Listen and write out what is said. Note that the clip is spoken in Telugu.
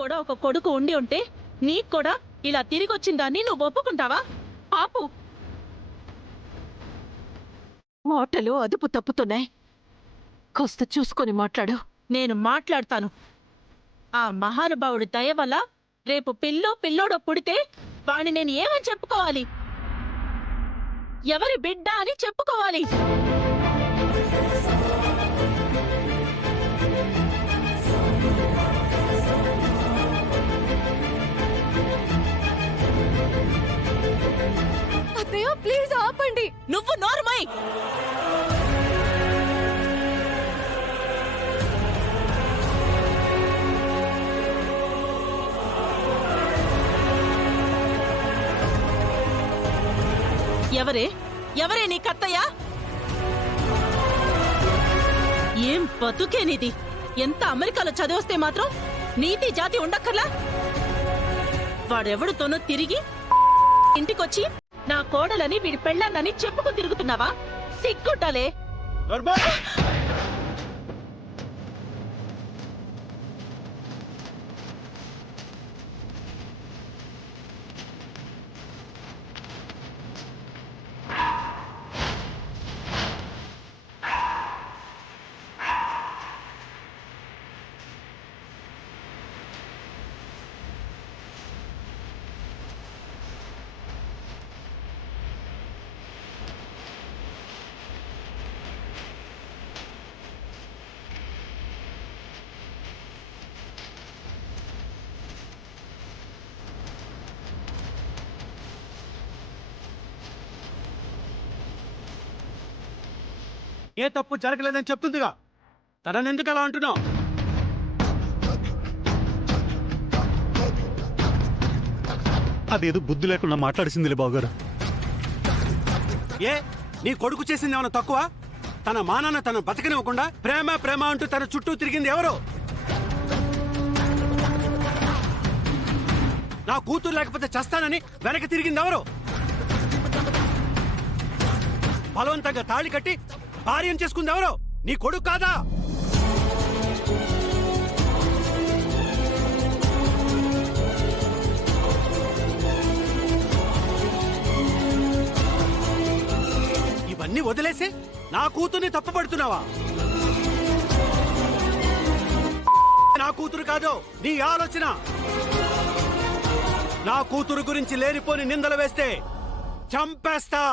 కూడా ఒక కొడుకు ఉండి ఉంటే నీకు కూడా ఇలా తిరిగి వచ్చిందాన్ని నువ్వు ఒప్పుకుంటావా? పాపు మాటలు అదుపు తప్పుతున్నాయి. కాస్త చూసుకొని మాట్లాడు. నేను మాట్లాడతాను. ఆ మహానుభావుడి దయ వల్ల రేపు పిల్లోడో పుడితే వాణ్ణి నేను ఏమని చెప్పుకోవాలి? ఎవరి బిడ్డ అని చెప్పుకోవాలి? అత్తయ్య ప్లీజ్ ఆపండి. నువ్వు నోరుమై. ఎవరే నీ కత్తయ్య? ఏం బతుకేనిది? ఎంత అమెరికాలో చదివొస్తే మాత్రం నీతి జాతి ఉండక్కర్లా? వాడెవడితోనో తిరిగి ఇంటికొచ్చి నా కోడలని వీడి పెళ్ళాన్నని చెప్పుకు తిరుగుతున్నావా? సిగ్గుండాలే. ఏ తప్పు జరగలేదని చెప్తుందిగా, తననెందుకు అలా అంటున్నావు? అదేదో బుద్ధి లేకుండా మాట్లాడిసిందిలే బావగారు. ఏ నీ కొడుకు చేసింది ఏమైనా తక్కువ? తన మానాన్న తన బతకనివ్వకుండా ప్రేమ ప్రేమ అంటూ తన చుట్టూ తిరిగింది ఎవరు? నా కూతురు లేకపోతే చస్తానని వెనక్కి తిరిగింది ఎవరు? బలవంతంగా తాళి కట్టి భార్యం చేసుకుంది ఎవరు? నీ కొడుకు కాదా? ఇవన్నీ వదిలేసి నా కూతుర్ని తప్పుపడుతున్నావా? నా కూతురు కాదు నీ ఆలోచన. నా కూతురు గురించి లేనిపోని నిందలు వేస్తే చంపేస్తా.